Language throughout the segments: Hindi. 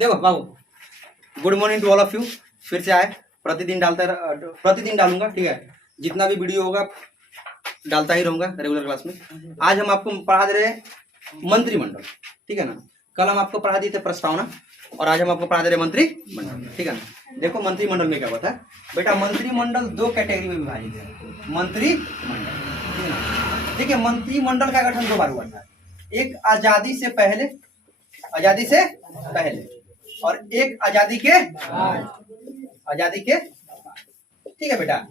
देखो बाबू, good morning to all of you. फिर से आए, प्रतिदिन डालूंगा, ठीक है। जितना भी वीडियो होगा डालता ही रहूंगा रेगुलर क्लास में। आज हम आपको पढ़ा दे रहे हैं मंत्रिमंडल, ठीक है ना। कल हम आपको पढ़ा दिए थे प्रस्तावना, और आज हम आपको पढ़ा दे रहे हैं मंत्रिमंडल, ठीक है ना। देखो मंत्रिमंडल में क्या होता है बेटा। मंत्रिमंडल दो कैटेगरी में विभाजित है। मंत्रिमंडल, ठीक है ना। देखिए मंत्रिमंडल का गठन दो बार हुआ था। एक आजादी से पहले और एक आजादी के, ठीक है बेटा।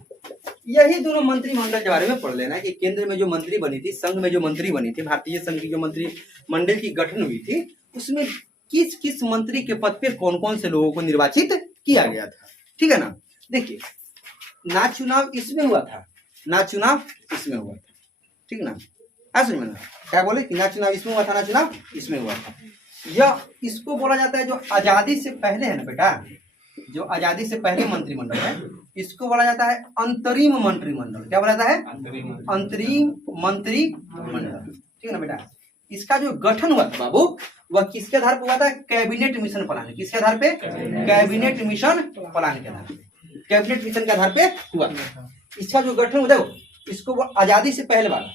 यही दोनों मंत्रिमंडल के बारे में पढ़ लेना कि केंद्र में जो मंत्री बनी थी, संघ में जो मंत्री बनी थी, भारतीय संघ की जो मंत्रिमंडल की गठन हुई थी, उसमें किस किस मंत्री के पद पे कौन कौन से लोगों को निर्वाचित किया गया था, ठीक है ना। देखिए ना चुनाव इसमें हुआ था, ठीक ना। समझ में ना क्या बोले कि ना चुनाव इसमें हुआ था, ना चुनाव इसमें हुआ था। यह इसको बोला जाता है जो आजादी से पहले है ना बेटा, जो आजादी से पहले मंत्रिमंडल है, इसको बोला जाता है अंतरिम मंत्रिमंडल। क्या बोला जाता है? अंतरिम मंत्रिमंडल, ठीक है ना बेटा। इसका जो गठन हुआ था बाबू, वह किसके आधार पर हुआ था? Cabinet mission plan. किसके आधार पे? कैबिनेट मिशन प्लान के आधार पे, कैबिनेट मिशन के आधार पे हुआ था। इसका जो गठन हुआ, इसको आजादी से पहले वाला,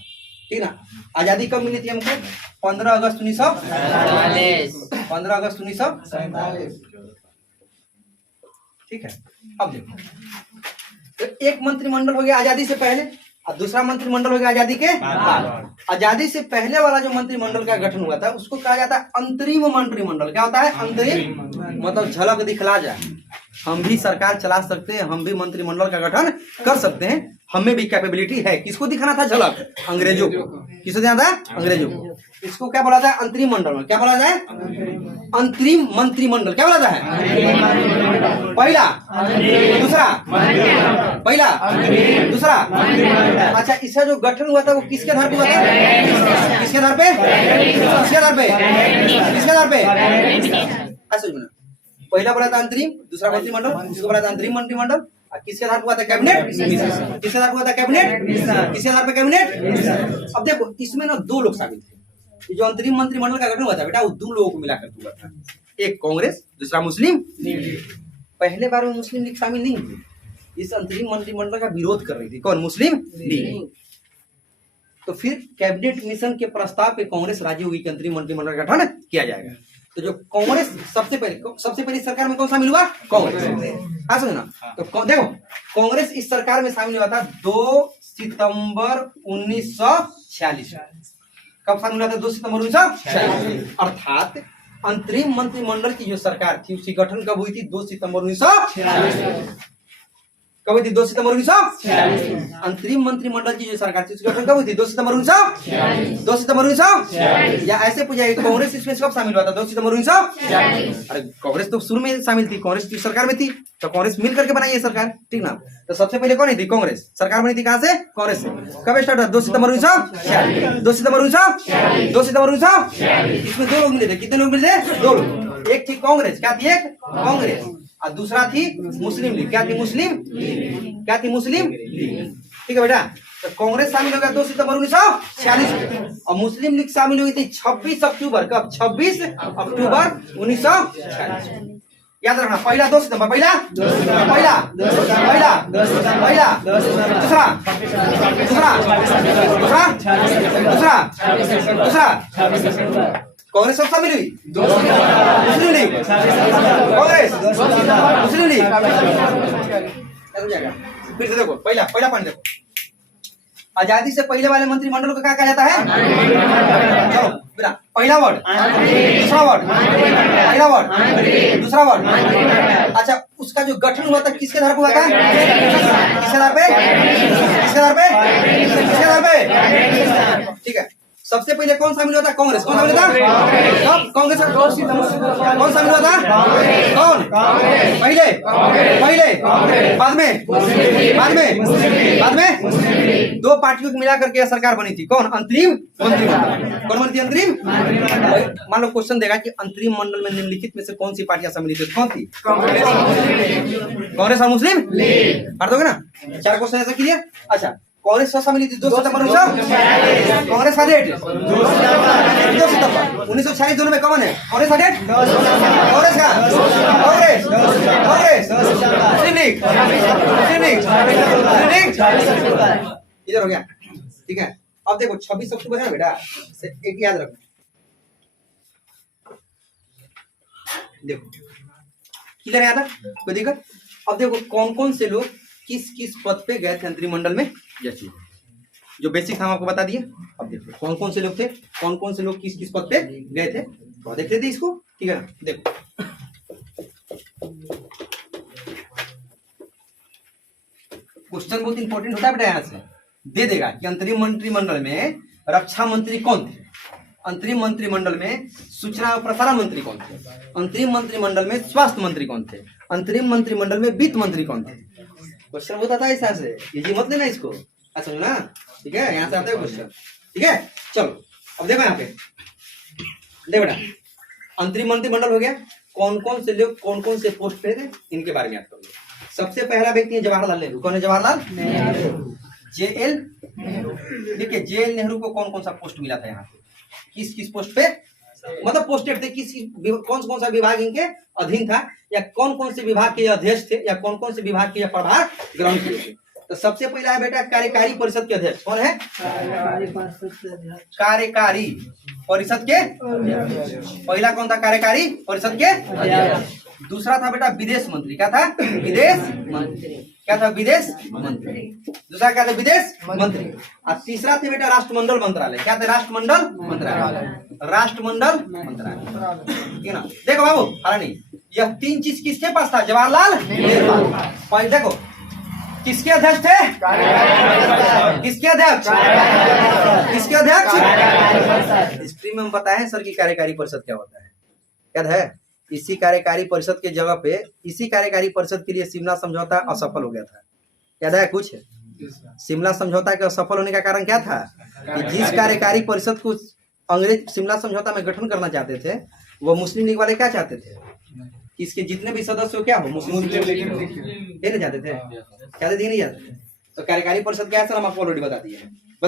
ठीक ना। आजादी कब मिली थी हमको? 15 अगस्त 1947, ठीक है। अब देखो, तो एक मंत्रिमंडल हो गया आजादी से पहले और दूसरा मंत्रिमंडल हो गया आजादी के बाद। आजादी से पहले वाला जो मंत्रिमंडल का गठन हुआ था उसको कहा जाता है अंतरिम मंत्रिमंडल। क्या होता है? अंतरिम, मतलब झलक दिखला जाए, हम भी सरकार चला सकते हैं, हम भी मंत्रिमंडल का गठन कर सकते हैं, हमें भी कैपेबिलिटी है। किसको दिखाना था? झलक, अंग्रेजों को। किसको दिखाना था? अंग्रेजों को। इसको क्या बोला जाए? अंतरिम मंडल में। क्या बोला जाए? अंतरिम मंत्रिमंडल। क्या बोला जाए? पहला, दूसरा, पहला, दूसरा। अच्छा, इसका जो गठन हुआ था वो किसके आधार पे हुआ था? किसके आधार पे? किसके आधार पे? किसके आधार पे? पहला बोला था अंतरिम, दूसरा मंत्रिमंडल, इसको बोला था अंतरिम मंत्रिमंडल। किसके आधार पर हुआ था? कैबिनेट। किसके आधार पर हुआ था? कैबिनेट। किसके आधार पर? कैबिनेट। अब देखो इसमें ना दो लोग शामिल थे। जो अंतरिम मंत्रिमंडल का गठन हुआ था बेटा, वो दो लोगों को मिलाकर हुआ था। एक कांग्रेस, दूसरा मुस्लिम लीग। पहले बार में मुस्लिम लीग शामिल नहीं हुई। इस अंतरिम मंत्रिमंडल का विरोध कर रही थी। कौन? मुस्लिम लीग। तो फिर कैबिनेट मिशन के प्रस्ताव पे कांग्रेस राजी हुई कि अंतरिम मंत्रिमंडल का गठन किया जाएगा। तो जो कांग्रेस सबसे पहले सरकार में कौन शामिल हुआ? कांग्रेस। समझो ना। तो देखो कांग्रेस इस सरकार में शामिल हुआ था 2 सितंबर 1946। कब शामिल हुआ था? 2 सितंबर 1946। अर्थात अंतरिम मंत्रिमंडल की जो सरकार थी उसकी गठन कब हुई थी? 2 सितंबर 1946। कब हुई थी? 2 सितंबर 1946। अंतरिम मंत्रिमंडल की जो सरकार थी उसकी गठन कब हुई थी? 2 सितंबर 1946। 2 सितंबर 1946। या ऐसे पूछा कांग्रेस इसमें कब शामिल हुआ था? 2 सितंबर 1946। अरे कांग्रेस तो शुरू में शामिल थी, कांग्रेस की सरकार में थी, तो कांग्रेस मिल करके बनाई है सरकार, ठीक ना। तो सबसे पहले कौन थी? कांग्रेस। सरकार बनी थी कहां से? कांग्रेस से। कब स्टार्ट हुआ? 2 सितंबर 1946। 2 सितंबर 1946। 2 सितंबर 1946। इसमें दो लोग मिले थे। कितने लोग मिले थे? 2 लोग। एक थी कांग्रेस। क्या थी? एक कांग्रेस। और दूसरा थी मुस्लिम लीग। क्या थी? मुस्लिम लीग। क्या थी? मुस्लिम लीग, ठीक है बेटा। तो कांग्रेस शामिल हो गया 2 सितंबर 1946 और मुस्लिम लीग शामिल हुई थी 26 अक्टूबर। कब? 26 अक्टूबर 1946। याद रखना, पहला 2 सितंबर, पहला दूसरा, कांग्रेस सब शामिल हुई। मुस्लिम लीग, कांग्रेस, मुस्लिम लीग। फिर से देखो, पहला पॉइंट देखो। आजादी से पहले वाले मंत्रिमंडल को क्या कहा जाता है? चलो बेटा, पहला वर्ड, दूसरा वर्ड, पहला वर्ड, दूसरा वर्ड। अच्छा, उसका जो गठन हुआ था किसके आधार पर हुआ था? किसके आधार पे? किसके आधार पे? किसके आधार पे? ठीक है। सबसे पहले कौन शामिल हुआ था? कांग्रेस। कौन शामिल था? कब? कांग्रेस। कौन शामिल हुआ था? कौन? पहले, बाद में 2 पार्टियों को मिला करके सरकार बनी थी। कौन? अंतरिम मंत्रिमंडल। कौन बनी थी? अंतरिम। मान लो क्वेश्चन देगा कि अंतरिम मंडल में निम्नलिखित में से कौन सी पार्टियां सम्मिलित थी? कौन थी? कांग्रेस और मुस्लिम लीग। पढ़ दोगे ना? 4 क्वेश्चन ऐसा क्लियर। अच्छा, कांग्रेस 100 मिली थी 2 सितंबर 1946। कांग्रेस का डेट 2 सितंबर 1946 दोनों में कॉमन है। कांग्रेस का डेट कांग्रेस का कांग्रेस कांग्रेस मुस्लिम लीग इधर हो गया। ठीक है, अब देखो 26 अक्टूबर है बेटा, एक याद रखो। देखो क्लियर है, याद कोई दिक्कत? अब देखो कौन कौन से लोग किस किस पद पे गए थे मंत्रिमंडल में, यह चीज जो बेसिक हम आपको बता दिए। अब देखो कौन कौन से लोग थे, कौन कौन से लोग किस किस पद पे गए थे, तो देख लेते इसको। ठीक है ना, देखो क्वेश्चन बहुत इंपॉर्टेंट होता है बेटा, यहाँ से दे देगा कि अंतरिम मंत्रिमंडल में रक्षा मंत्री कौन थे, अंतरिम मंत्रिमंडल में सूचना और प्रसारण मंत्री कौन थे, अंतरिम मंत्रिमंडल में स्वास्थ्य मंत्री कौन थे, अंतरिम मंत्रिमंडल में वित्त मंत्री कौन थे। क्वेश्चन बहुत आता है ऐसा से, ये मत लेना इसको, अच्छा ना। ठीक है, यहाँ से आता है क्वेश्चन। ठीक है, चलो अब देखो यहाँ पे देखो बेटा, अंतरिम मंत्रिमंडल हो गया, कौन कौन से लोग कौन कौन से पोस्ट पे थे इनके बारे में याद करोगे। सबसे पहला व्यक्ति है जवाहरलाल नेहरू। कौन है जवाहरलाल नेहरू? JL देखिए, JL नेहरू को कौन कौन सा पोस्ट मिला था यहाँ पे, किस किस पोस्ट पे, मतलब पोस्टेड थे, किस कौन कौन सा विभाग इनके अधीन था, या कौन कौन से विभाग के अध्यक्ष थे, या कौन कौन से विभाग के प्रभार ग्रहण किए थे। तो सबसे पहला है बेटा कार्यकारी परिषद के अध्यक्ष। कौन है? कार्यकारी परिषद के पहला कौन था? कार्यकारी परिषद के अध्यक्ष। दूसरा था बेटा विदेश मंत्री। क्या था? विदेश मंत्री। क्या था? विदेश मंत्री। दूसरा क्या था? विदेश मंत्री। और तीसरा थे बेटा राष्ट्रमंडल मंत्रालय। क्या थे? राष्ट्रमंडल मंत्रालय। राष्ट्रमंडल मंत्रालय। ठीक है ना। देखो बाबू, अरे नहीं, यह तीन चीज किसके पास था? जवाहरलाल नेहरू। देखो किसके अध्यक्ष थे? किसके अध्यक्ष? किसके अध्यक्ष? हिस्ट्री में हम बताए हैं सर की कार्यकारी परिषद क्या होता है, याद है? इसी कार्यकारी परिषद के जगह पे, इसी कार्यकारी परिषद के लिए शिमला समझौता असफल हो गया था, याद है कुछ? शिमला समझौता के असफल होने का कारण क्या था? कि जिस कार्यकारी परिषद को अंग्रेज शिमला समझौता में गठन करना चाहते थे, वो मुस्लिम लीग वाले क्या चाहते थे? इसके जितने भी सदस्य हो क्या हो, मुस्लिम लीग चाहते थे, चाहते थे नहीं चाहते थे। तो कार्यकारी परिषद क्या है सर, हम आपको ऑलरेडी बता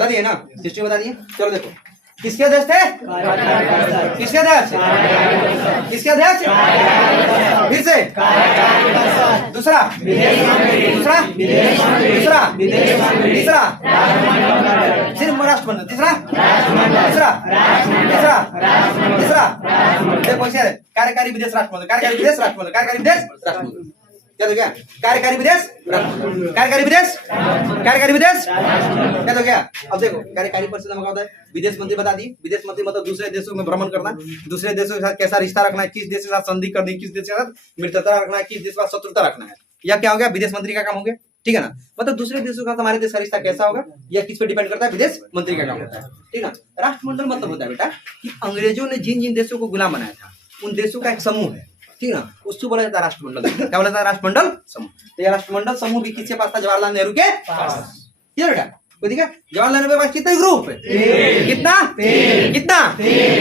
दिए ना, हिस्ट्री बता दिए। चलो देखो किसके अध्यक्ष थे? किसके अध्यक्ष? किसके अध्यक्ष? फिर से दूसरा दूसरा दूसरा तीसरा सिर्फ राष्ट्रमंडल, तीसरा तीसरा तीसरा तीसरा देखो कार्यकारी विदेश राष्ट्रमंडल, कार्यकारी विदेश राष्ट्रमंडल, कार्यकारी विदेश राष्ट्रमंडल। क्या तो क्या? कार्यकारी विदेश, कार्यकारी विदेश, कार्यकारी विदेश, क्या तो क्या? अब देखो कार्यकारी परिषद में क्या होता है? विदेश मंत्री बता दिए। विदेश मंत्री मतलब दूसरे देशों में भ्रमण करना, दूसरे देशों के साथ कैसा रिश्ता रखना है, किस देश के साथ संधि करनी, किस देश के साथ मित्रता रखना है, किस देश के साथ शत्रुता रखना है, या क्या हो गया? विदेश मंत्री का काम हो गया। ठीक है ना, मतलब दूसरे देशों का हमारे देश का रिश्ता कैसा होगा, यह किस पे डिपेंड करता है? विदेश मंत्री का काम होता है। ठीक है ना। राष्ट्रमंडल मतलब होता है बेटा कि अंग्रेजों ने जिन जिन देशों को गुलाम बनाया था, उन देशों का एक समूह है। ठीक है ना, उसको बोला जाता है राष्ट्रमंडल। क्या बोला जाता है? राष्ट्रमंडल समूह। तो ये राष्ट्रमंडल समूह भी किसके पास था? जवाहरलाल नेहरू के पास। ये बेटा कोई दिखा? जवाहरलाल नेहरू के पास कितने ग्रुप? कितना? कितना?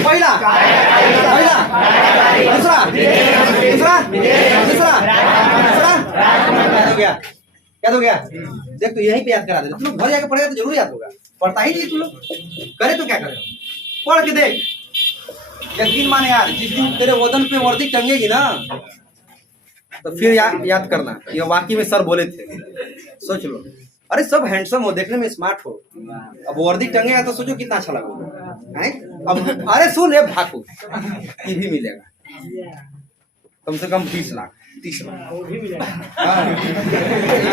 पहला पहला दूसरा दूसरा दूसरा दूसरा क्या हो गया? क्या हो गया? देख तो यहीं पे याद करा दे, तुम लोग घर जाके पढ़ेगा तो जरूर याद होगा, पढ़ता ही नहीं तुम लोग, करे तो क्या करे, पढ़ के देख। यकीन माने यार, जिस दिन तेरे वजन पे वर्दी टंगेगी ना, तो फिर याद करना ये वाकई में सर बोले थे। सोच लो, अरे सब हैंडसम हो, देखने में स्मार्ट हो, अब वर्दी टंगेगा तो सोचो कितना अच्छा लगेगा है। अब अरे सुन रे भागो, टीवी मिलेगा कम से कम 20 लाख 30 लाख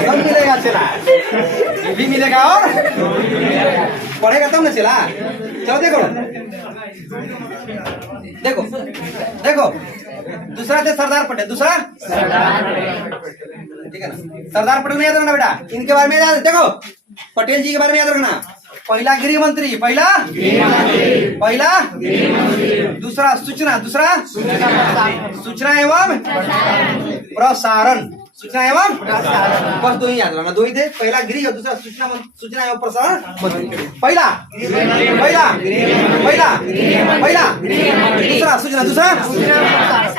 सब मिलेगा, चला टीवी मिलेगा और पढ़ेगा तब ना चला। चलो देखो देखो देखो, दूसरा थे सरदार पटेल। दूसरा ठीक है ना, सरदार पटेल में याद रखना बेटा, इनके बारे में याद। देखो पटेल जी के बारे में याद रखना, पहला गृह मंत्री, पहला दूसरा सूचना, दूसरा सूचना एवं प्रसारण, सूचना एवं बस दो ही याद रखना, दो ही थे, पहला गृह और दूसरा सूचना एवं प्रसारण मंत्री। पहला पहला पहला पहला दूसरा सूचना, दूसरा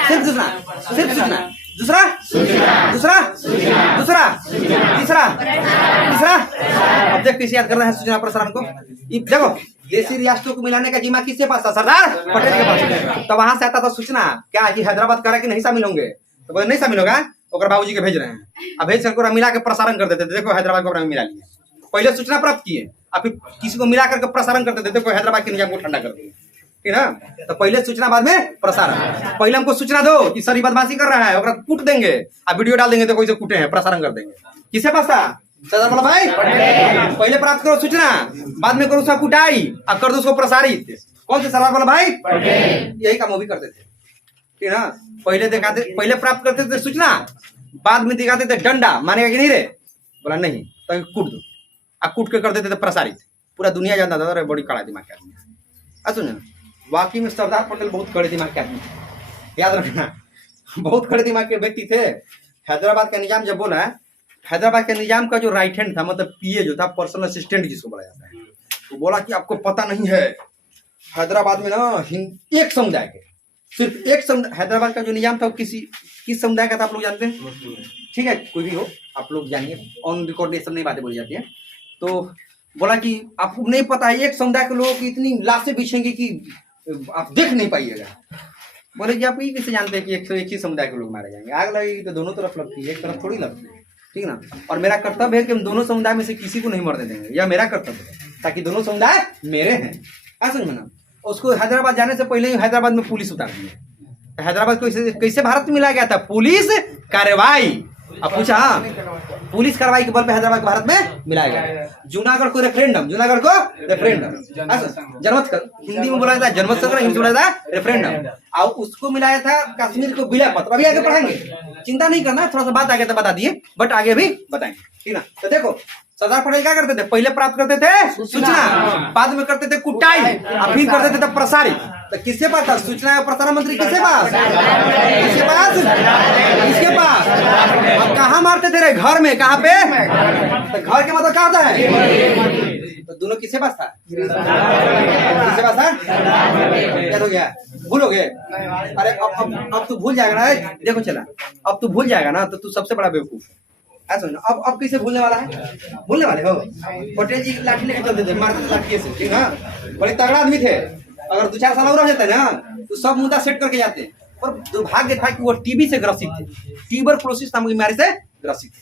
सिर्फ सूचना, सिर्फ सूचना, दूसरा दूसरा दूसरा तीसरा तीसरा अब देख किसे याद करना है सूचना प्रसारण को। देखो देशी रियासतों को मिलाने का जिम्मा किसके पास था? सरदार पटेल के पास। तो वहां से आता था सूचना क्या कि हैदराबाद करा कि नहीं शामिल होंगे, तो बोले नहीं शामिल होगा, ओकर बाबूजी के भेज रहे हैं। अब भेज कर मिला के प्रसारण कर देते थे, देखो हैदराबाद को मिला लिया। पहले सूचना प्राप्त किए, अब फिर किसी को मिला करके प्रसारण करते थे, देखो हैदराबाद के निजाम को ठंडा कर दिए, ठीक है ना। तो पहले सूचना बाद में प्रसारण। पहले हमको सूचना दो कि सर बदमाशी कर रहा है, ओकरा कूट देंगे, अब वीडियो डाल देंगे तो कोई से कूटे हैं, प्रसारण कर देंगे। किससे पास था? सरदार वल्लभ भाई पहले प्राप्त करो सूचना, बाद में करो उसका कुटाई, अब कर दो उसको प्रसारित। कौन से? सरदार वल्लभ भाई यही काम वो भी करते थे, ठीक है ना। पहले दिखाते, पहले प्राप्त करते थे सूचना, बाद में दिखाते थे डंडा, मानेगा कि नहीं रे? बोला नहीं, तो कूट दो, अब कूट के कर देते थे प्रसारित। पूरा दुनिया जानता था बड़ी कड़ा दिमाग के आदमी। सुन वाकई में सरदार पटेल बहुत कड़े दिमाग के आदमी थे, याद रखना, बहुत कड़े दिमाग के व्यक्ति थे। हैदराबाद का निजाम जब बोला, हैदराबाद के निजाम का जो राइट हैंड था, मतलब पीए जो था, पर्सनल असिस्टेंट जिसको बोला जाता है, वो बोला कि आपको पता नहीं है हैदराबाद में ना एक समुदाय के, सिर्फ एक समुदाय, हैदराबाद का जो निजाम था वो किस समुदाय का था आप लोग जानते हैं? ठीक है, कोई भी हो आप लोग जानिए, ऑन रिकॉर्ड ये सब नहीं बातें बोली जाती है। तो बोला कि आपको नहीं पता है, एक समुदाय के लोगों की इतनी लाशें बिछेंगी कि आप देख नहीं पाइएगा। बोले कि आप ये कैसे जानते हैं कि एक ही समुदाय के लोग मारे जाएंगे? आग लगेगी तो दोनों तरफ लगती है, एक तरफ थोड़ी लगती है, ठीक ना। और मेरा कर्तव्य है कि हम दोनों समुदाय में से किसी को नहीं मरने देंगे, यह मेरा कर्तव्य है, ताकि दोनों समुदाय मेरे हैं। ऐसा समझ में। उसको हैदराबाद जाने से पहले ही हैदराबाद में पुलिस उतार दी है। हैदराबाद को कैसे भारत में मिला गया था? पुलिस कार्रवाई। अब पूछा, पुलिस कार्रवाई के बल पे हैदराबाद को भारत में मिलाया गया। जूनागढ़ को रेफरेंडम, जनमत हिंदी में बोला जाता है, जनमत संग्रह हिंदी में बोला जाता है रेफरेंडम, और उसको मिलाया था कश्मीर को विलय पत्र। अभी आगे पढ़ाएंगे, चिंता नहीं करना, थोड़ा सा बात आगे तो बता दिए, बट आगे भी बताएंगे, ठीक ना। तो देखो सरदार पटेल क्या करते थे? पहले प्राप्त करते थे सूचना, बाद में करते थे कुटाई, और फिर करते थे प्रसारित। तो किसके पास था सूचना और प्रसारण मंत्री? किसके पास? किसके पास? किसके पास? अब कहाँ मारते थे रे? घर में। कहाँ पे? तो घर के मतलब क्या होता है? तो दोनों किसके पास था? किसके पास था? क्या हो गया? भूल हो गए? अरे अब तू भूल जाएगा ना, देखो चला, अब तू भूल जाएगा ना तो तू सबसे बड़ा बेवकूफ है। ऐसा ना, अब कैसे भूलने वाला है? भूलने वाले हो? पटेल जी लाठी लेके चलते थे, मारते थे लाठी से, ठीक है, बड़े तगड़ा आदमी थे। अगर 2-4 साल और रह जाते ना तो सब मुद्दा सेट करके जाते, पर दुर्भाग्य था कि वो टीबी से ग्रसित थे, ट्यूबरकुलोसिस नामक बीमारी से ग्रसित थे।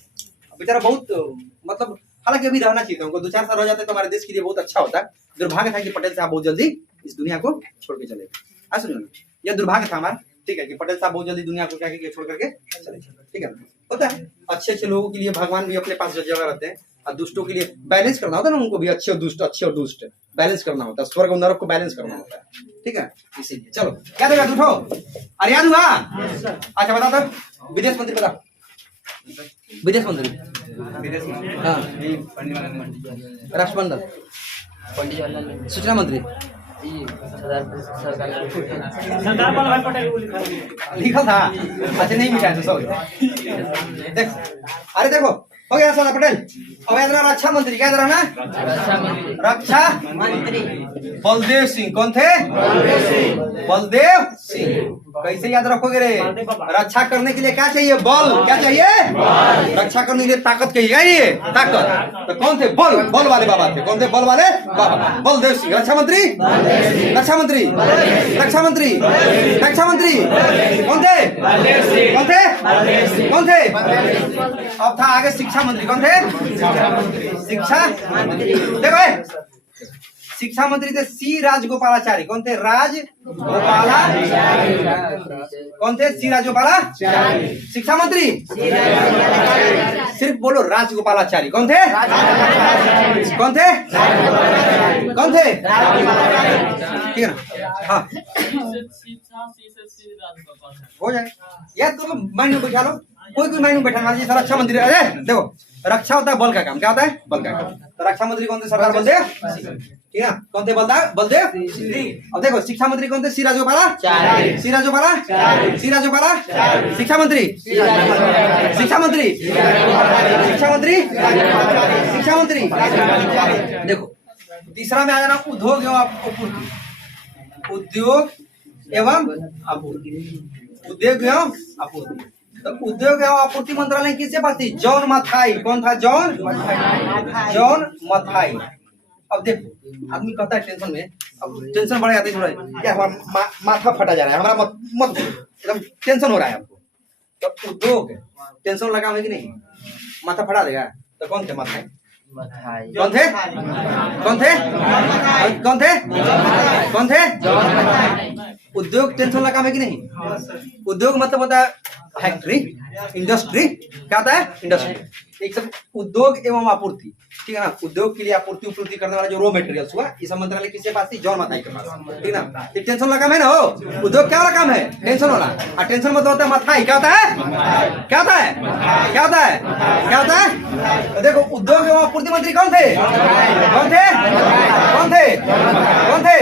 बेचारा बहुत, मतलब हालांकि अभी रहना चाहिए था उनको, 2-4 साल हो जाते तो हमारे देश के लिए बहुत अच्छा होता। दुर्भाग्य था कि पटेल साहब बहुत जल्दी इस दुनिया को छोड़ के चले गए। ऐसा यह दुर्भाग्य था हमारा, ठीक है, कि पटेल साहब बहुत जल्दी दुनिया को क्या छोड़ करके चले गए, ठीक है। होता है अच्छे लोगों के लिए भगवान भी अपने पास जगह रहते हैं, और दुष्टों के लिए बैलेंस करना होता है ना, उनको भी अच्छे और दुष्ट बैलेंस करना होता है, स्वर्ग और नरक को बैलेंस करना होता है, ठीक है। इसीलिए चलो क्या देगा उठो, अरे याद हुआ? अच्छा बता दो, विदेश मंत्री बता, विदेश मंत्री, हाँ, राष्ट्रमंडल, सूचना मंत्री, सरदार वल्लभ भाई पटेल लिखा था। अच्छा नहीं मिटा है तो सॉरी। देख, अरे देखो हो गया सरदार पटेल। अब याद रहा रक्षा मंत्री, क्या याद रहा ना? रक्षा मंत्री बलदेव सिंह। कौन थे? बलदेव सिंह। कैसे याद रखोगे रे? रक्षा करने के लिए क्या चाहिए? बल। क्या चाहिए? रक्षा करने के लिए ताकत चाहिए, ये ताकत। तो कौन थे? बल वाले बाबा थे। कौन थे? बल वाले बाबा। बलदेव सिंह रक्षा मंत्री, रक्षा मंत्री, रक्षा मंत्री, रक्षा मंत्री। कौन थे? कौन थे? कौन थे? अब था आगे शिक्षा मंत्री। कौन थे? शिक्षा देखो, शिक्षा मंत्री थे सी राजगोपालाचारी। कौन थे? राजगोपालाचारी। कौन थे? सी राजगोपालाचारी। शिक्षा मंत्री सिर्फ बोलो राजगोपालाचारी। कौन थे? कौन थे? कौन थे? ठीक है ना? हाँ हो जाए यार, तुम माइंड में बैठा लो, कोई माइंड में बैठा लीजिए। रक्षा मंत्री, अरे देखो रक्षा होता है बल का काम। क्या होता है? बल का काम। तो रक्षा मंत्री कौन थे? सरदार बलदेव, ठीक है। कौन थे? बलदेव। अब देखो शिक्षा मंत्री कौन थे? सी राजगोपालाचारी। सी राजगोपालाचारी, सी राजगोपालाचारी। शिक्षा मंत्री, शिक्षा मंत्री, शिक्षा मंत्री, शिक्षा मंत्री। देखो तीसरा में आ जाना उद्योग एवं आपूर्ति। उद्योग एवं आपूर्ति, उद्योग एवं आपूर्ति। तो उद्योग एवं आपूर्ति मंत्रालय किससे पास थी? जॉन मथाई। कौन था? जॉन मथाई। अब देखो आदमी कहता है टेंशन में, अब टेंशन बढ़ जाती है क्या, हमारा माथा फटा जा रहा है, हमारा मत एकदम टेंशन हो रहा है हमको। तो उद्योग टेंशन लगा है कि नहीं, माथा फटा देगा। तो कौन थे मथाई? कौन थे? कौन थे? कौन थे? कौन थे? उद्योग टेंशन लगा है कि नहीं? उद्योग मतलब होता है फैक्ट्री, इंडस्ट्री। क्या होता है? इंडस्ट्री। एक सब उद्योग एवं आपूर्ति, ठीक है ना। उद्योग के लिए आपूर्ति उपूर्ति करने वाला जो रॉ मटेरियल्स हुआ, इस मंत्रालय किसके पास थी? जॉन मथाई के पास, ठीक ना। ये टेंशन वाला काम है ना। हो उद्योग क्या वाला काम है? टेंशन वाला। और टेंशन मतलब होता है मथाई। क्या होता है? क्या होता है? क्या होता है? क्या होता है? देखो उद्योग एवं आपूर्ति मंत्री कौन थे? कौन थे? कौन थे? कौन थे?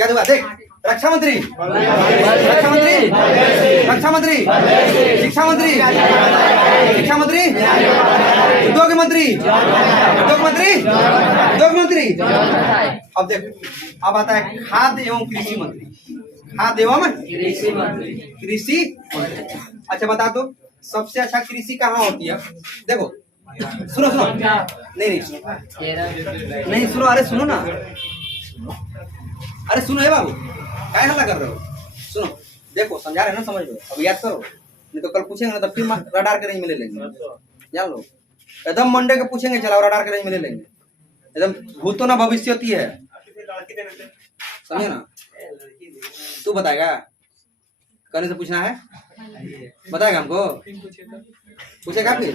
याद हुआ? देख, रक्षा मंत्री, रक्षा मंत्री, रक्षा मंत्री, शिक्षा मंत्री, शिक्षा मंत्री, उद्योग मंत्री, उद्योग मंत्री, उद्योग मंत्री। अब देख, अब आता है खाद्य एवं कृषि मंत्री। खाद्य एवं कृषि मंत्री, कृषि मंत्री। अच्छा बता दो, सबसे अच्छा कृषि कहाँ होती है? देखो सुनो सुनो, नहीं नहीं सुनो, अरे सुनो ना, अरे सुनो, हे बाबू क्या हल्ला कर रहे हो? सुनो, देखो समझा रहे ना, समझ लो, अब याद करो, नहीं तो कल पूछेंगे ना तो फिर रडार के रेंज में ले लेंगे। जान लो, एकदम मंडे के पूछेंगे, चलाओ रडार के रेंज में ले लेंगे। एकदम भूतो ना भविष्य होती है, समझे ना। तू बताएगा? करने से पूछना है, बताएगा हमको? पूछेगा फिर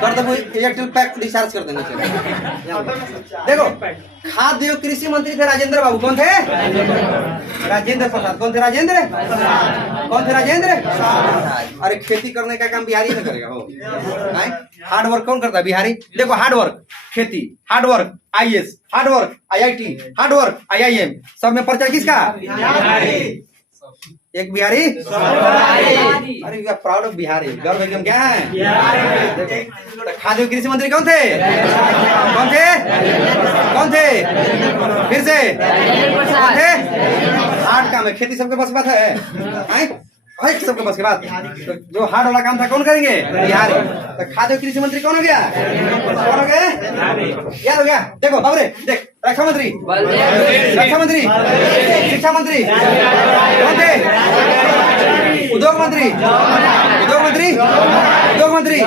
कर दो, एयरटेल पैक रिचार्ज कर देंगे। देखो खाद्य एवं कृषि मंत्री थे राजेंद्र बाबू। कौन थे? राजेंद्र प्रसाद। कौन थे? राजेंद्र। कौन थे? राजेंद्र। अरे खेती करने का काम बिहारी में करेगा। हो हार्ड वर्क कौन करता है? बिहारी। देखो हार्ड वर्क खेती, hard work IAS, hard work IIT, hard work IIM, सब में परिचय किसका? एक बिहारी। अरे you are proud of Bihari, गर्व एकदम क्या है? खाद्य कृषि मंत्री कौन थे? कौन थे? कौन थे? फिर से कौन थे? हार्ड काम है, खेती सबके पास बात है, सबके पास की बात। तो जो हार्ड वाला काम था कौन करेंगे? बिहारी। तो खाद्य कृषि मंत्री कौन हो गया? कौन हो गया? याद हो गया? देखो बाबरे, देख, रक्षा मंत्री, रक्षा मंत्री, शिक्षा मंत्री कौन थे? उद्योग मंत्री, उद्योग मंत्री, उद्योग मंत्री,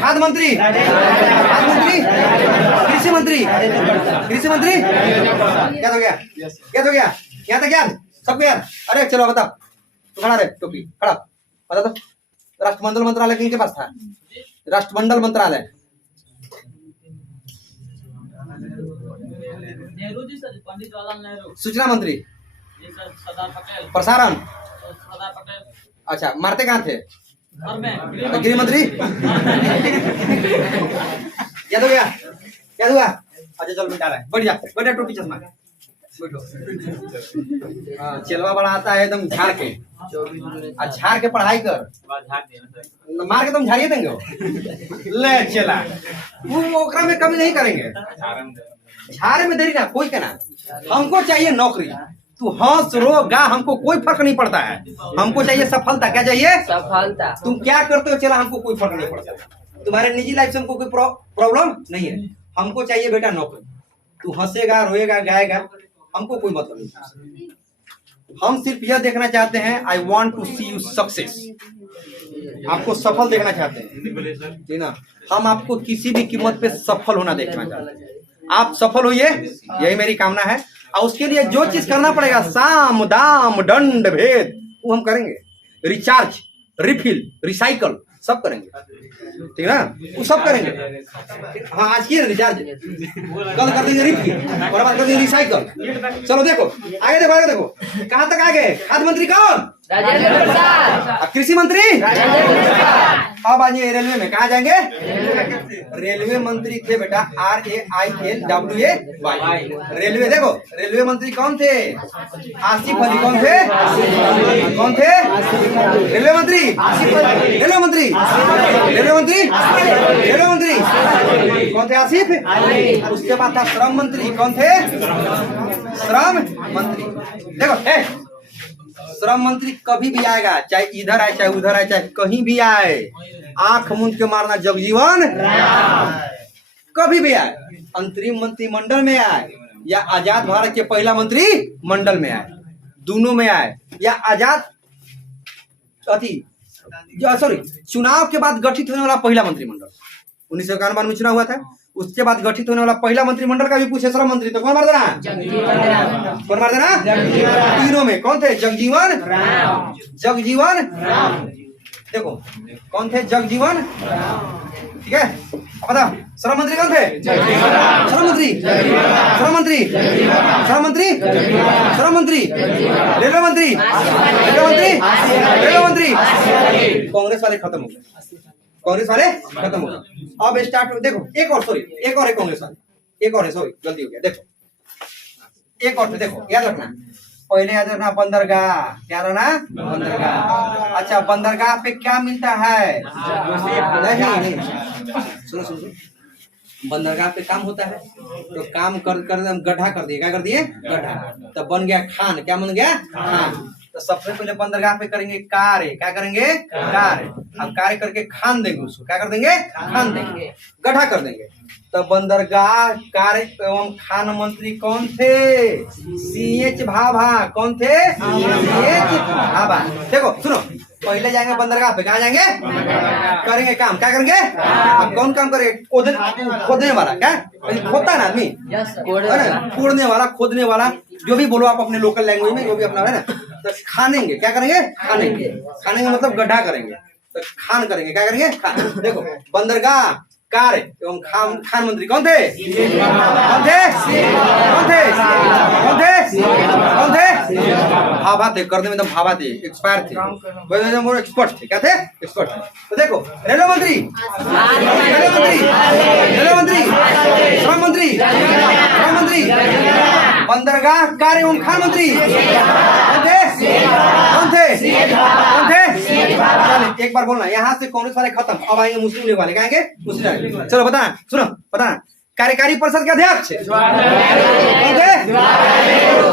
खाद्य मंत्री, खाद्य मंत्री, कृषि मंत्री, कृषि मंत्री। याद हो गया? याद हो गया? यहाँ तक याद? सबको याद? अरे चलो बता, तू खड़ा रहे, टोपी खड़ा, बता दो। राष्ट्रमंडल मंत्रालय किनके पास था? राष्ट्रमंडल मंत्रालय नेहरू जी सर, पंडित जवाहरलाल नेहरू। सूचना मंत्री जी सर, सरदार पटेल। प्रसारण, सरदार पटेल। अच्छा मारते कहाँ थे? घर में। गृह मंत्री। याद हो गया? याद हुआ? अच्छा चलो बेटा रहे, बढ़िया बढ़िया, टोपी चश्मा बैठो। चलवा बड़ा आता है एकदम झाड़ के, झाड़ के पढ़ाई कर, मार के तुम झाड़िए देंगे। ले चला, वो ओकरा में कमी नहीं करेंगे, झाड़ में देरी ना कोई कहना। हमको चाहिए नौकरी, तू हंस रो गा, हमको कोई फर्क नहीं पड़ता है। हमको चाहिए सफलता। क्या चाहिए? सफलता। तुम क्या करते हो चला, हमको कोई फर्क नहीं पड़ता। तुम्हारे निजी लाइफ से हमको कोई प्रॉब्लम नहीं है। हमको चाहिए बेटा नौकरी। तू हंसेगा, रोएगा, गाएगा, हमको कोई मतलब नहीं। हम सिर्फ यह देखना चाहते हैं, I want to see you success. आपको सफल देखना चाहते हैं, ठीक ना। हम आपको किसी भी कीमत पे सफल होना देखना चाहते हैं। आप सफल होइए, यही मेरी कामना है। और उसके लिए जो चीज करना पड़ेगा, साम दाम दंड भेद, वो हम करेंगे। रिचार्ज, रिफिल, रिसाइकल सब करेंगे, ठीक है ना, वो सब करेंगे। हाँ आज किए रिचार्ज, कल कर देंगे रिफिल, और बाद कर देंगे रिसाइकल। चलो देखो आगे, देखो आगे देखो, कहाँ तक आगे? खाद्य मंत्री कौन? राजेंद्र प्रसाद। कृषि मंत्री? अब आइए रेलवे में, कहाँ जाएंगे? रेलवे मंत्री थे बेटा RAILWAY। रेलवे देखो, रेलवे मंत्री कौन थे? आसिफ अली। कौन थे? कौन थे? रेलवे मंत्री, रेलवे मंत्री, रेलवे मंत्री, रेलवे मंत्री कौन थे? आसिफ। उसके बाद था श्रम मंत्री। कौन थे? श्रम मंत्री। देखो श्रम मंत्री कभी भी आएगा, चाहे इधर आए चाहे उधर आए चाहे कहीं भी आए, आंख मूंद के मारना जगजीवन कभी भी आए, अंतरिम मंत्रिमंडल में आए या आजाद भारत के पहला मंत्री मंडल में आए, दोनों में आए, या आजाद सॉरी चुनाव के बाद गठित होने वाला पहला मंत्रिमंडल 1991 में चुनाव हुआ था, उसके बाद गठित होने वाला पहला मंत्रिमंडल का भी पूछे श्रम मंत्री तो कौन मार देना, कौन मार देना, तीनों में कौन थे, जगजीवन देखो कौन थे, जगजीवन, ठीक है। पता श्रम मंत्री कौन थे, श्रम मंत्री रेलवे मंत्री कांग्रेस वाले खत्म हो गए, अब स्टार्ट देखो एक और कांग्रेस वाले, एक और है, सॉरी गलती हो गया, देखो एक और देखो, याद रखना, पहले याद रखना बंदरगाह, क्या रहना बंदरगाह। अच्छा बंदरगाह पे क्या मिलता है, नहीं सुनो, बंदरगाह पे काम होता है तो काम कर गड्ढा कर दिए, क्या कर दिए, गड्ढा, तब बन गया खान, क्या बन गया खान। तो सबसे पहले बंदरगाह पे करेंगे कार्य, क्या करेंगे कार्य, अब कार्य करके खान देंगे उसको, क्या कर देंगे खान देंगे, गड्ढा कर देंगे। तो बंदरगाह कार्य एवं खान मंत्री कौन थे, CH भाभा, कौन थे CH भाभा। देखो सुनो, पहले जाएंगे बंदरगाह पे, कहाँ जाएंगे, करेंगे काम, क्या करेंगे, अब कौन काम करेंगे, खोदने वाला, क्या खोदता है ना आदमी, खोदने वाला, खोदने वाला, जो भी बोलो आप अपने लोकल लैंग्वेज में, जो भी अपना है ना। तो खानेंगे, क्या करेंगे, खानेंगे मतलब गड्ढा करेंगे, तो खान करेंगे, क्या करेंगे खान। देखो बंदरगाह कार्य एवं खान मंत्री कौन थे, भाभा थे, करने में एकदम भाभा थे, एक्सपायर थे, एक्सपर्ट थे, क्या थे एक्सपर्ट थे। तो देखो रेलवे मंत्री, श्रम मंत्री, बंदरगाह कार्य एवं खान मंत्री कौन थे, एक बार बोलना, यहाँ से कांग्रेस वाले खत्म, अब आएंगे मुस्लिम लीग वाले, क्या आएंगे मुस्लिम। चलो बताना, सुनो बताना, कार्यकारी परिषद के अध्यक्ष,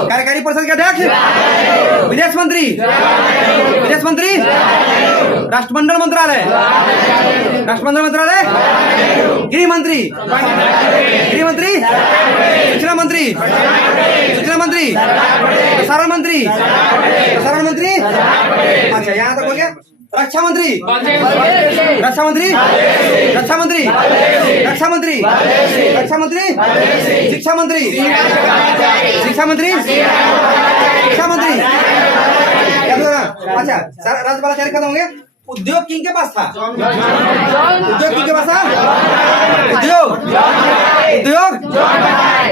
कार्यकारी परिषद के अध्यक्ष, विदेश मंत्री, राष्ट्रमंडल मंत्रालय, गृह मंत्री, सूचना मंत्री, प्रसारण मंत्री, अच्छा यहाँ तक हो गया। रक्षा मंत्री, शिक्षा मंत्री, अच्छा राज्यपाल कार्य खत्म होंगे। उद्योग किनके पास था, उद्योग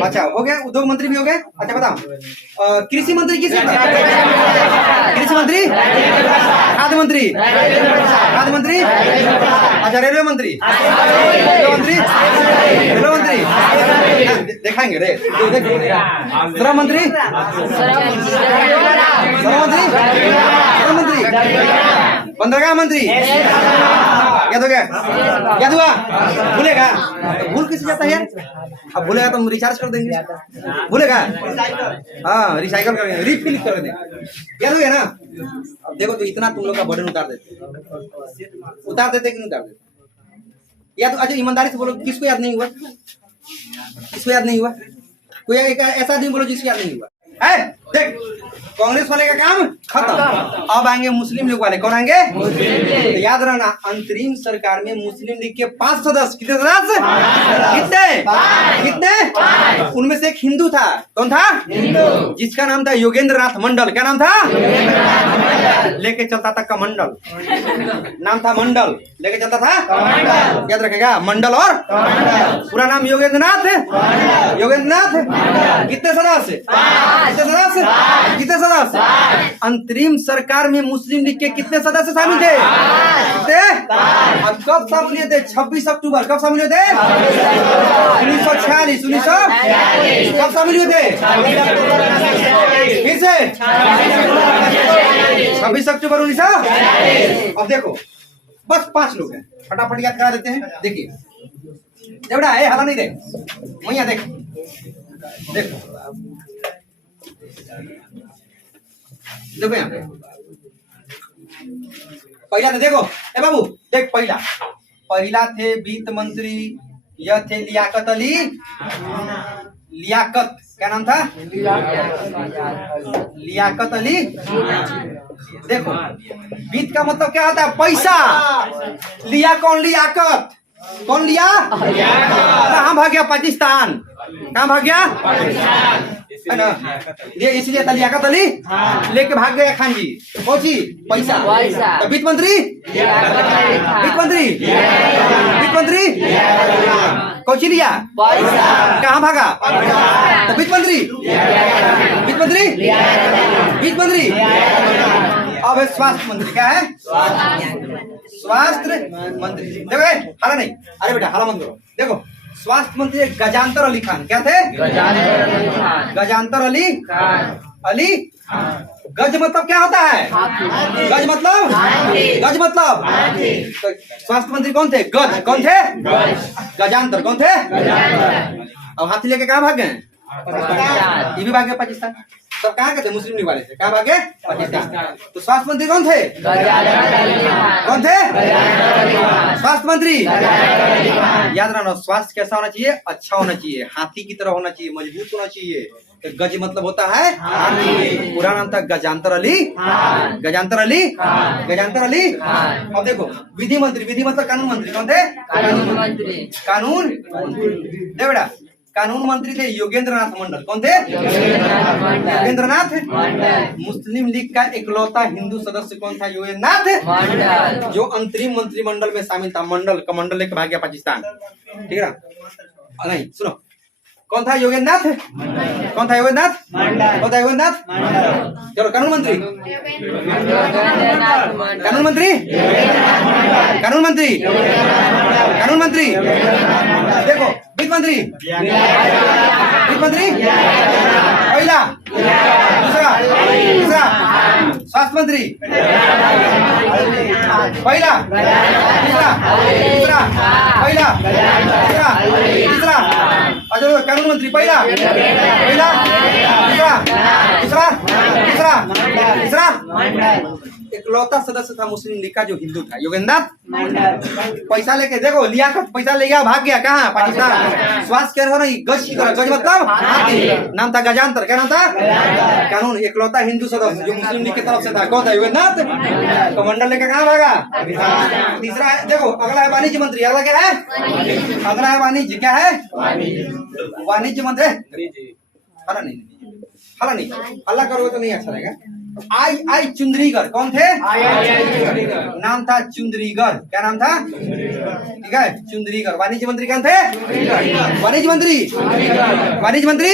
अच्छा हो गया, उद्योग मंत्री भी हो गए। अच्छा बताओ कृषि मंत्री किसके था, कृषि मंत्री, खाद्य मंत्री, अच्छा रेलवे मंत्री, दिखाएंगे रे, श्रम मंत्री, बंदरगाह मंत्री, याद हो गया, याद हुआ, भूलेगा तो भूल किसी जाता है यार, अब भूलेगा तो हम रिचार्ज कर देंगे, भूलेगा हाँ रिसाइकल करेंगे, रिफिल कर देंगे, याद हो गया ना। अब देखो तो इतना तुम लोग का बर्डन उतार देते कि नहीं उतार देते, या तो अच्छा ईमानदारी से बोलो किसको याद नहीं हुआ, कोई एक ऐसा आदमी बोलो जिसको याद नहीं हुआ है। देख कांग्रेस वाले का काम खत्म, अब आएंगे मुस्लिम लीग वाले, कौन आएंगे, तो याद रखना अंतरिम सरकार में मुस्लिम लीग के 5 सदस्य, कितने सदस्य, कितने, उनमें से एक हिंदू था, कौन था, जिसका नाम था योगेंद्र नाथ मंडल, क्या नाम था, लेके चलता था कमंडल, नाम था मंडल, लेके चलता था, याद रखेगा मंडल और पूरा नाम योगेंद्र नाथ, कितने सदस्य, अंतरिम सरकार में मुस्लिम लीग के कितने सदस्य शामिल थे, कब शामिल हुए थे, 26 अक्टूबर, कब शामिल हुए थे, 1946, कब शामिल हुए थे, फिर से 26 अक्टूबर 1946। अब देखो बस 5 लोग हैं, फटाफट याद करा देते हैं। देखिए देवड़ा है, हाला नहीं दे, देख देखो यहाँ पे पहला थे, देखो ए बाबू देख, पहला थे वित्त मंत्री, यह थे लियाकत अली। लियाकत क्या नाम था? लियाकत अली। देखो वित्त का मतलब क्या होता है? पैसा। लिया कौन? लियाकत। कौन लिया? कहाँ भाग गया? पाकिस्तान। कहाँ भाग गया? है ना, ये इसलिए लियाकत अली लेके भाग गया खान जी। पहुंची पैसा। तो वित्त मंत्री, वित्त मंत्री, वित्त मंत्री कौची लिया? कहाँ भागा? तो वित्त मंत्री, वित्त मंत्री, वित्त मंत्री। अब है स्वास्थ्य मंत्री। क्या है? स्वास्थ्य मंत्री। देखो हाला नहीं, अरे बेटा हाला मत करो। देखो स्वास्थ्य मंत्री गजांतर अली खान। क्या थे? गजांतर अली अली। गज मतलब क्या होता है? गज मतलब, गज मतलब। तो स्वास्थ्य मंत्री कौन थे? गज। कौन थे? गजांतर। कौन थे? अब हाथी लेके कहाँ भाग गए? ये भी भाग गए पाकिस्तान। सब कहाँ के थे? मुस्लिम लीग वाले थे। कहाँ भागे? पाकिस्तान। तो स्वास्थ्य मंत्री कौन थे? कौन थे? स्वास्थ्य मंत्री। याद रखना, स्वास्थ्य कैसा होना चाहिए? अच्छा होना चाहिए, हाथी की तरह होना चाहिए, मजबूत होना चाहिए। तो गज मतलब होता है हाथी। पूरा नाम था गजांतर अली। गजांतर अली, गजांतर अली। अब देखो विधि मंत्री। विधि मतलब कानून मंत्री। कौन थे? कानून मंत्री। कानून दे बेटा। कानून मंत्री थे योगेंद्र नाथ मंडल। कौन थे? योगेंद्र नाथ। मुस्लिम लीग का इकलौता हिंदू सदस्य कौन था? योगेंद्र नाथ, जो अंतरिम मंत्रिमंडल में शामिल था। मंडल का मंडल लेकर भाग गया पाकिस्तान। ठीक है ना? नहीं सुनो, कौन था? योगेंद्र नाथ। कौन था? योगेंद्र नाथ। कौन था? योगेंद्र नाथ। चलो कानून मंत्री, कानून मंत्री, कानून मंत्री, कानून मंत्री। देखो वित्त मंत्री, वित्त मंत्री पहला, दूसरा, तीसरा। स्वास्थ्य मंत्री पहला, दूसरा, तीसरा, पहला, दूसरा, तीसरा। अच्छा कानून मंत्री पहला, पहला, दूसरा, दूसरा, तीसरा, तीसरा। इकलौता सदस्य था मुस्लिम लीग का जो हिंदू था, योगेंद्र नाथ। पैसा लेके देखो लियाकत पैसा ले गया, भाग गया कहाँ? पाकिस्तान। स्वास्थ्य क्या था? नहीं गज की तरह। गज मतलब हाथी। नाम था गजांतर। क्या नाम था? कानून। इकलौता हिंदू सदस्य जो मुस्लिम लीग की तरफ से था। कौन था? योगेंद्र नाथ। कमंडल लेके कहाँ भागा? तीसरा है, देखो अगला है वाणिज्य मंत्री। अगला क्या है? अगला है वाणिज्य। क्या है? वाणिज्य मंत्री। हला नहीं, हला नहीं, हल्ला करोगे तो नहीं अच्छा रहेगा। आई चुंदरीगर। कौन थे? नाम था चुंदरीगर। क्या नाम था? ठीक है चुंदरीगर। वाणिज्य मंत्री कौन थे? वाणिज्य मंत्री, वाणिज्य मंत्री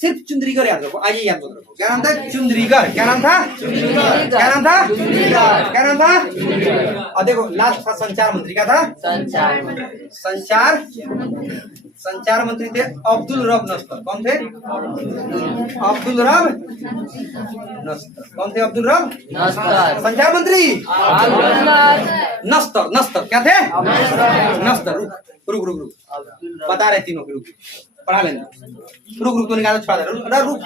सिर्फ चुंदरीगर याद रखो। आइए याद रखो। क्या नाम था? चुंदरीगर। क्या नाम था? क्या नाम था? क्या नाम था? और देखो लास्ट था संचार मंत्री। क्या था? संचार, संचार मंत्री थे अब्दुल रब नस्तर। कौन थे? अब्दुल रब नस्तर। कौन थे? अब्दुल रब नस्तर। संचार मंत्री नस्तर। नस्तर क्या थे? नस्तर। रुक रुक रुक रुक, बता रहे तीनों के। रुक पढ़ा लेना। रुक रुक तो निकाल छुड़ा दे। रुक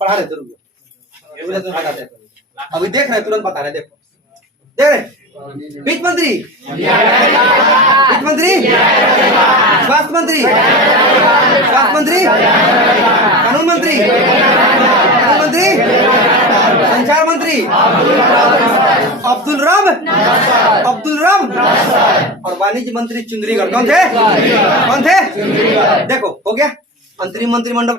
पढ़ा लेते। रुक अभी देख रहे, तुरंत बता रहे। देखो देख रहे। वित्त मंत्री, वित्त मंत्री, स्वास्थ्य मंत्री, स्वास्थ्य मंत्री, कानून मंत्री, कानून मंत्री, संचार मंत्री अब्दुल रब, अब्दुल रब और वाणिज्य मंत्री चुंदरीगढ़। कौन थे? कौन थे? देखो हो गया अंतरिम मंत्रिमंडल।